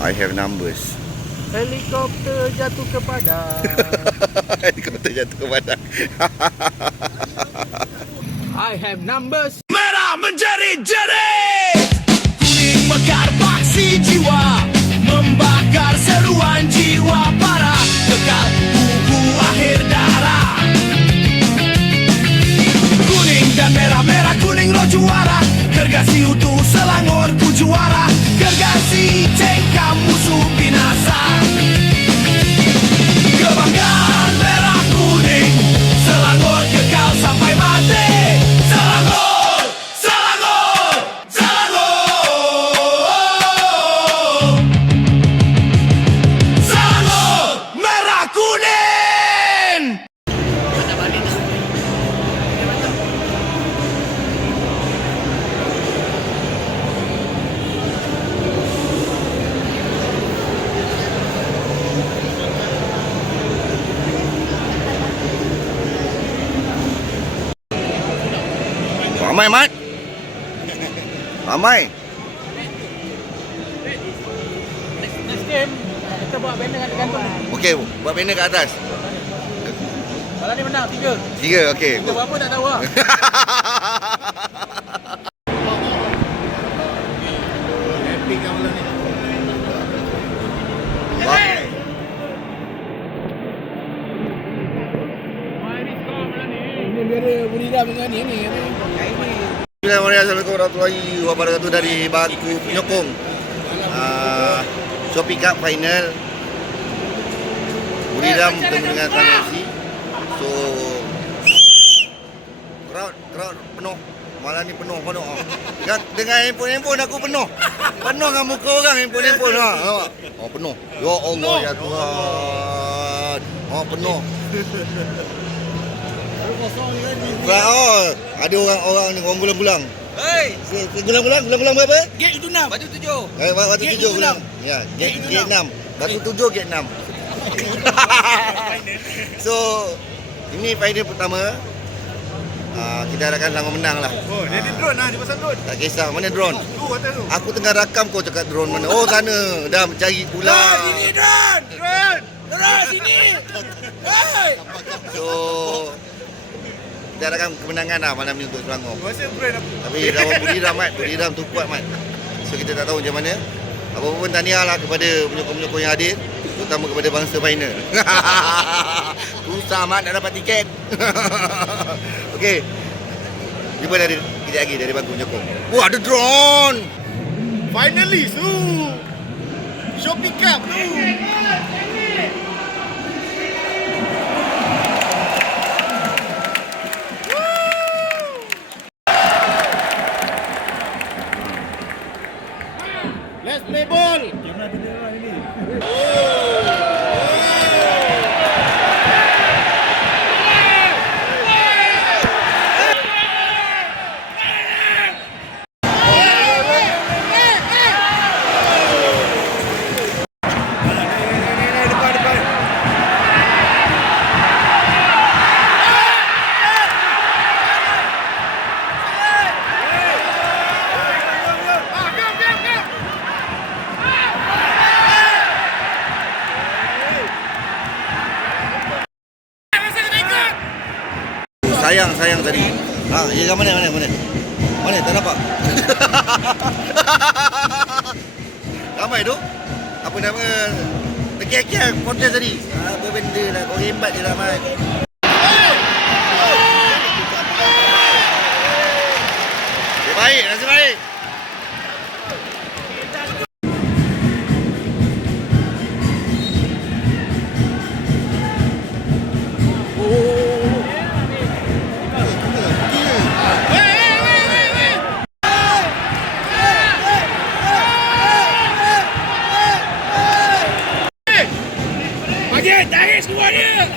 I have numbers. Helikopter jatuh ke padang. Helikopter jatuh ke padang. I have numbers. Merah menjadi-jadi, kuning mekar paksi jiwa, membakar seruan jiwa para kekal buku akhir darah. Kuning dan merah, merah kuning lo juara, gergasi utuh Selangor ku juara, gergasi cengkam musuh binasa. Kebanggaan merah kuning, Selangor kekal sampai mati. Selangor, Selangor, Selangor, Selangor merah kuning. Ramai, Mat. Ramai. Next game kita buat banner kat gantung. Okey, buat banner kat atas. Kalau ni menang 3. 3, okey. Kita berapa tak tahu lah. Epic kan malam ni. Ini biar Buridam dengan ni. Assalamualaikum warahmatullahi wabarakatuh dari Baku Penyokong. Shopee Cup final. Buridam bertemu dengan Tanah FC. So crowd penuh. Malam ni penuh. Dengan handphone aku penuh. Penuh dengan muka orang handphone ha. Oh penuh. Ya Allah ya Tuhan. Oh penuh. Oh, ada orang ni orang bulang-bulang. Hei, Bulang-bulang berapa? gate itu 6. Batu 7. Batu Gate 7 itu bulang. Ya, gate 6. Batu 7 gate 6. So, ini final pertama. Kita harapkan Selangor menang lah. Oh, dia di drone lah, dia pasang drone. Tak kisah, mana drone? Tu atas tu. Aku tengah rakam kau cakap drone mana. Oh, sana. Dah mencari pula. Ini drone. Drone! Drone sini. Hei. So, kita harapkan kemenangan lah malam ni untuk Selangor. Masa brand apa? Tapi lawan Buridam tu kuat, Mat. So, kita tak tahu macam mana. Apa-apa pun tahniah lah kepada penyokong-penyokong yang hadir. Terutama kepada bangsa final. Susah, Mat, nak dapat tiket. Okey. Jumpa dari kita lagi dari Baku Penyokong. Wah, ada drone. Finally, tu. Shopee Cup tu. Let's play ball. Sayang tadi. Ya mana? Mana tak nampak. Ramai tu. Apa nama? Tekek kontes tadi. Apa benda lah, kau hebat je ramai. Nasib baik. Bagi, tarik semua dia.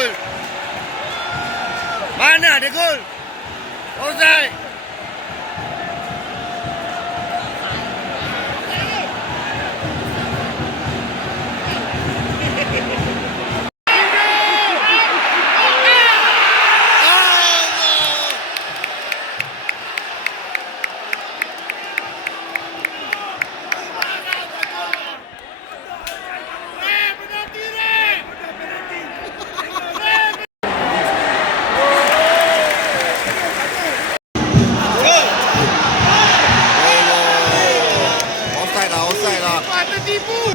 gol? Mana ada gol? Offside. Offside lah. Mana tipu?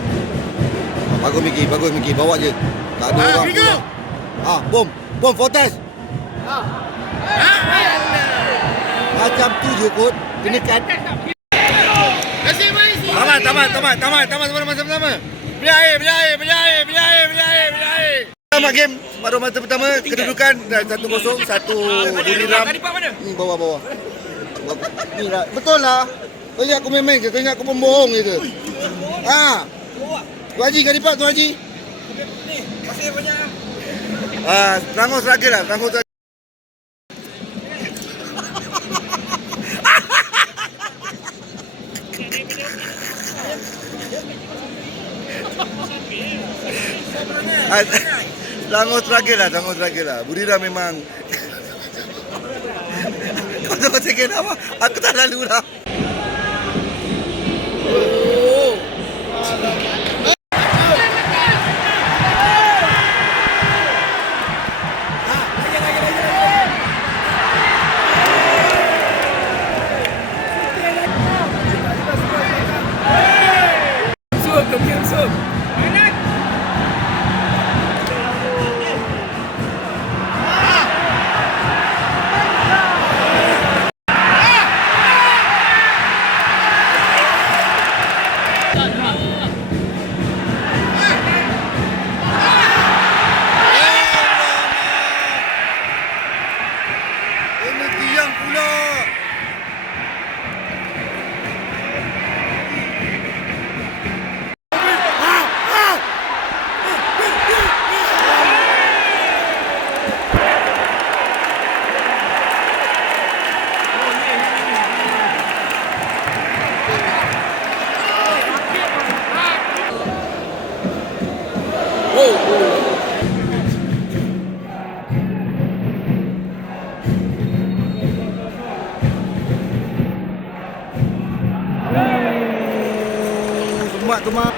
Bagus Miki, bawa je. Tak ada orang. Rigo. Bom Fortes. Macam tu je kot. Kena kat. Kasih main si. Tamat sama-sama. Beli air. Tamat game. Baru masa pertama kedudukan 1-0, satu Buriram. Ni bawah. Ni lah. Betul lah. Kau lihat aku main-main ke? Kau ingat aku pembohong je ke? Tuan Haji, Kadipak, Tuan Haji. Ni, masih banyak. Selangor seragam lah. Selangor struggle lah. Buriram memang. Kau tengok second apa? Aku tak lalu lah. Ini tiang pula. Tumak.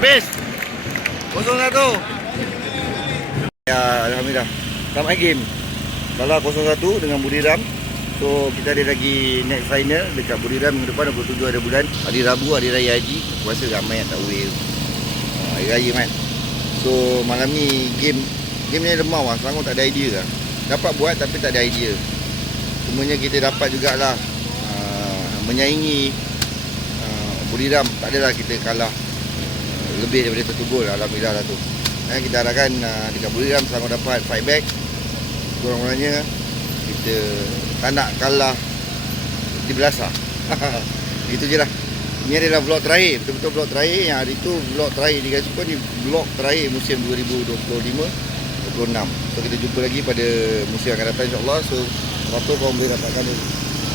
Habis 0-1. Ya, alhamdulillah. Tamat game. Kalah 0-1 dengan Buriram. So kita ada lagi next final dekat Buriram minggu depan 27 hari bulan. Hari Rabu, hari raya haji. Aku rasa ramai yang tak will. Hari raya kan. So malam ni game ni lemah lah. Selangor tak ada idea lah. Dapat buat tapi tak ada idea. Semuanya kita dapat jugalah menyaingi Buriram. Tak adalah kita kalah lebih daripada satu gol. Alhamdulillah lah tu. Kita harapkan dekat Buriram Selangor dapat fight back. Kurang-kurangnya kita tak nak kalah di belasah. Itu je lah. Ini adalah vlog terakhir. Betul-betul vlog terakhir. Yang hari tu vlog terakhir Liga Super ni vlog terakhir musim 2025-26. So kita jumpa lagi pada musim akan datang insyaAllah. So apa korang boleh dapatkan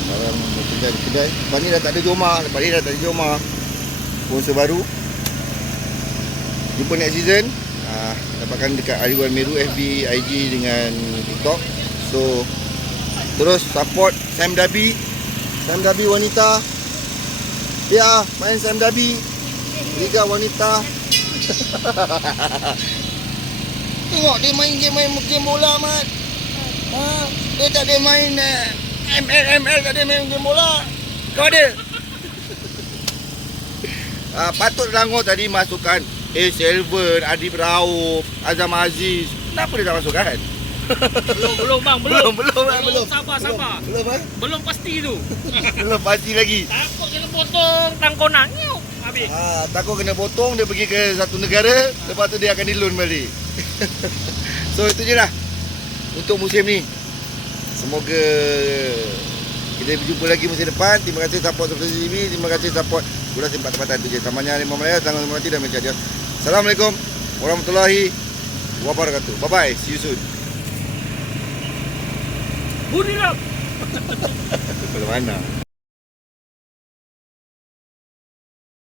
dalam kedai. Lepas ni dah tak ada Jomar. Sponsor baru. Jumpa next season. Dapatkan dekat Ariwan Meru, FB, IG dengan TikTok. So terus support Sam Dabi wanita. Ya, main Sam Dabi Liga wanita. Tengok dia main game bola mat. Dia tak ada main ML tak ada main game bola. Kau ada. Patut Selangor tadi masukkan Selvan, Adib Rauf, Azam Aziz. Kenapa dia tak masukkan? Belum bang, belum. Belum. Sabar. Belum. Belum pasti tu. Belum pasti lagi. Takut kena potong tangkonang. Habis. Takut kena potong, dia pergi ke satu negara, lepas tu dia akan dilun balik. So itu je lah untuk musim ni. Semoga kita berjumpa lagi musim depan. Terima kasih support Sofra TV. Terima kasih support Bola Sepak Tempatan tu je. Samanya Harimau Melaya, Tanggal Mati dan Mencari. Assalamualaikum warahmatullahi wabarakatuh. Bye bye. See you soon. Bunyi lah. Ke mana?